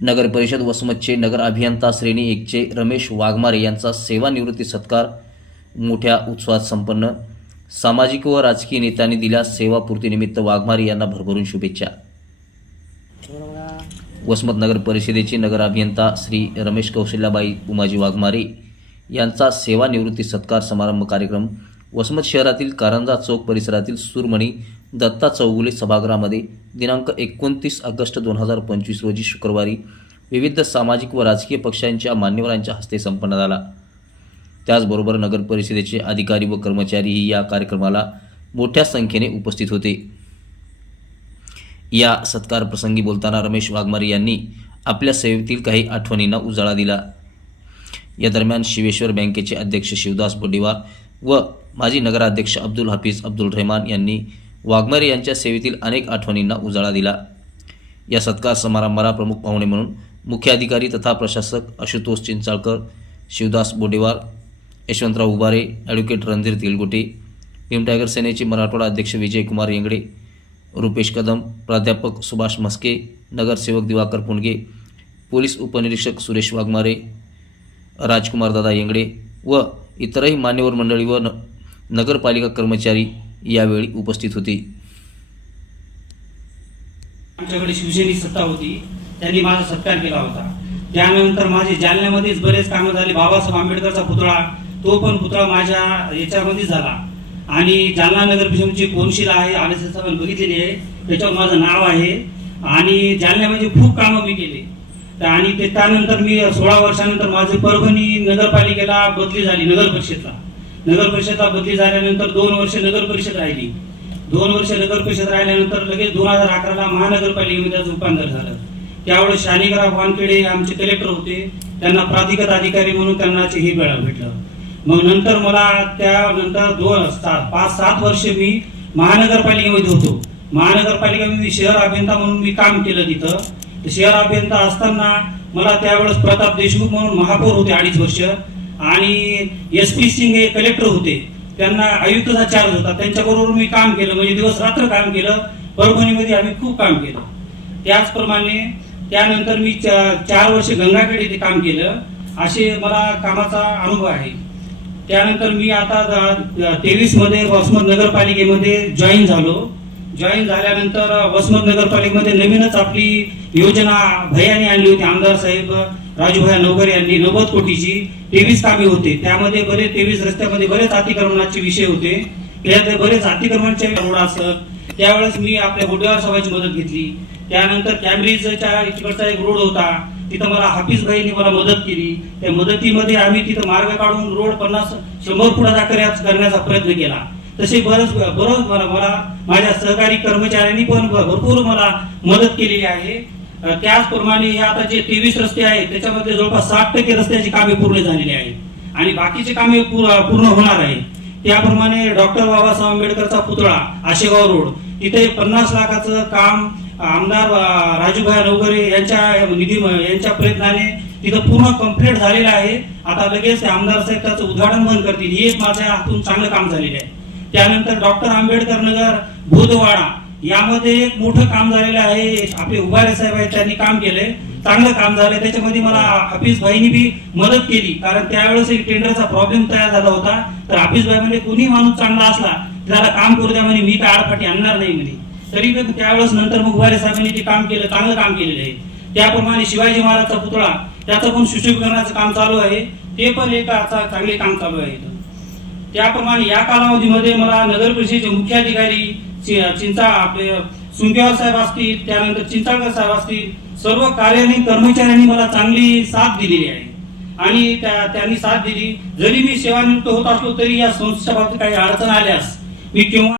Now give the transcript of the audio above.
नगर परिषद वसमतचे नगर अभियंता श्रेणी एकचे रमेश वाघमारे यांचा सेवानिवृत्ती सत्कार मोठ्या उत्सवात संपन्न. सामाजिक व राजकीय नेत्यांनी दिल्या सेवापूर्तीनिमित्त वाघमारे यांना भरभरून शुभेच्छा. वसमत नगर परिषदेचे नगर अभियंता श्री रमेश कौशल्याबाई उमाजी वाघमारे यांचा सेवानिवृत्ती सत्कार समारंभ कार्यक्रम वसमत शहरातील कारंजा चौक परिसरातील सुरमणी दत्ता चौगुले सभागृहामध्ये दिनांक एकोणतीस ऑगस्ट दोन हजार पंचवीस रोजी शुक्रवारी विविध सामाजिक व राजकीय पक्षांच्या मान्यवरांच्या हस्ते संपन्न झाला. त्याचबरोबर नगर परिषदेचे अधिकारी व कर्मचारीही या कार्यक्रमाला मोठ्या संख्येने उपस्थित होते. या सत्कार प्रसंगी बोलताना रमेश वाघमारे यांनी आपल्या सेवेतील काही आठवणींना उजाळा दिला. या दरम्यान शिवेश्वर बँकेचे अध्यक्ष शिवदास बोडीवार व माजी नगराध्यक्ष अब्दुल हाफिज अब्दुल रहमान यांनी वाघमारे यांच्या सेवेतील अनेक आठवणींना उजाळा दिला. या सत्कार समारंभाला प्रमुख पाहुणे म्हणून मुख्य अधिकारी तथा प्रशासक आशुतोष चिंचाळकर शिवदास बोडेवार यशवंतराव उबारे ॲडव्होकेट रणधीर तेलगोटे भीम टायगर सेनेचे मराठवाडा अध्यक्ष विजयकुमार येंगडे रुपेश कदम प्राध्यापक सुभाष मस्के नगरसेवक दिवाकर पुंडगे पोलीस उपनिरीक्षक सुरेश वाघमारे राजकुमार दादा येंगडे व इतरही मान्यवर मंडळी व न नगरपालिका कर्मचारी यावेळी उपस्थित होते. आमच्याकडे शिवसेनेची सत्ता होती. त्यांनी माझा सत्कार केला होता. त्यानंतर माझे जालन्यामध्येच बरेच कामं झाली. बाबासाहेब आंबेडकरचा पुतळा तो पण पुतळा माझ्या याच्यामध्येच झाला. आणि जालना नगर परिषदेची कोनशिला आहे आर एस एस आपण बघितलेली आहे. त्याच्यावर माझं नाव आहे. आणि जालन्यामध्ये खूप कामं मी केली. आणि ते त्यानंतर मी सोळा वर्षानंतर माझी परभणी नगरपालिकेला बदली झाली नगर परिषदला नगर परिषदला बदली झाल्यानंतर दोन वर्ष नगर परिषद राहिली. दोन वर्ष नगर परिषद राहिल्यानंतर लगेच दोन हजार अकराला महानगरपालिकेमध्ये रूपांतर झालं. त्यावेळेस शानिकराव वानखेडे आमचे कलेक्टर होते. त्यांना प्राधिकृत अधिकारी म्हणून त्यांना हे वेळा भेटलं. मग नंतर मला त्यानंतर दोन सात पाच सात वर्ष मी महानगरपालिकेमध्ये होतो. महानगरपालिकेमध्ये शहर अभियंता म्हणून मी काम केलं तिथं. तर शहर अभियंता असताना मला त्यावेळेस प्रताप देशमुख म्हणून महापौर होते अडीच वर्ष. आणि एस पी सिंग हे कलेक्टर होते. त्यांना आयुक्तचा चार्ज होता. त्यांच्याबरोबर मी काम केलं. म्हणजे दिवस रात्र काम केलं. परभणीमध्ये आम्ही खूप काम केलं. त्याचप्रमाणे त्यानंतर मी चा- चार वर्ष गंगाखेड येथे काम केलं. असे मला कामाचा अनुभव आहे. त्यानंतर मी आता तेवीसमध्ये वसमत नगरपालिकेमध्ये जॉईन झालो. जॉईन झाल्यानंतर वसमत नगरपालिकेमध्ये नवीनच आपली योजना भयाने आणली होती. आमदार साहेब राजूभाई नोकर यांनी नव्वद कोटीची तेवीस कामे होते. त्यामध्ये बरेच तेवीस रस्त्यामध्ये बरेच अतिक्रमणाचे विषय होते. त्यात बरेच अतिक्रमणचे रोड असत. त्यावेळेस मी आपल्या गोडेवार सभाची मदत घेतली. त्यानंतर कॅम्ब्रिजच्या इकडचा एक रोड होता. तिथं मला हाफिज भाईने मला मदत केली. त्या मदतीमध्ये आम्ही तिथं मार्ग काढून रोड पन्नास शंभर फुटाचा करण्याचा करण्याचा प्रयत्न केला. तसे बरंच बरोच मला मला माझ्या सहकारी कर्मचाऱ्यांनी पण भरपूर मला मदत केलेली आहे. त्याचप्रमाणे हे आता जे तेवीस रस्ते आहेत त्याच्यामध्ये जवळपास साठ टक्के रस्त्याची कामे पूर्ण झालेली आहेत. आणि बाकीची कामे पूर्ण होणार आहे त्याप्रमाणे डॉक्टर बाबासाहेब आंबेडकरचा पुतळा आशेगाव रोड तिथे पन्नास लाखाचं काम आमदार राजूभाई नवगरे यांच्या निधी यांच्या प्रयत्नाने तिथं पूर्ण कंप्लीट झालेलं आहे. आता लगेच ते आमदार साहेब त्याचं उद्घाटन बंद करतील. हे माझ्या हातून चांगलं काम झालेलं आहे. त्यानंतर डॉक्टर आंबेडकर नगर भूतवाडा यामध्ये एक मोठं काम झालेलं आहे. आपले उभारे साहेब आहेत त्यांनी काम केलंय. चांगलं काम झालंय. त्याच्यामध्ये मला हाफिज भाईनी बी मदत केली. कारण त्यावेळेस एक टेंडरचा प्रॉब्लेम तयार झाला होता. तर हाफिज भाई म्हणजे कोणी माणूस चांगला असला त्याला काम करू द्या म्हणे. मी काय आडफाटी आणणार नाही म्हणे. तरी पण त्यावेळेस नंतर मग उभारे साहेबांनी ते काम केलं चांगलं काम केलेलं आहे. त्याप्रमाणे शिवाजी महाराजचा पुतळा त्याचं पण सुशोभीकरणाचं काम चालू आहे. ते पण एक आता चांगले काम चालू आहे. त्याप्रमाणे या कालावधीमध्ये मला नगर परिषदेचे मुख्याधिकारी चिंचा आपले सुंकेवार साहेब असतील त्यानंतर चिंचाळकर साहेब असतील सर्व कार्यालयीन कर्मचाऱ्यांनी मला चांगली साथ दिलेली आहे. आणि त्या- त्यांनी साथ दिली. जरी मी सेवानिवृत्त होत असलो तरी या संस्थेच्या बाबतीत काही अडचण आल्यास मी केव्हा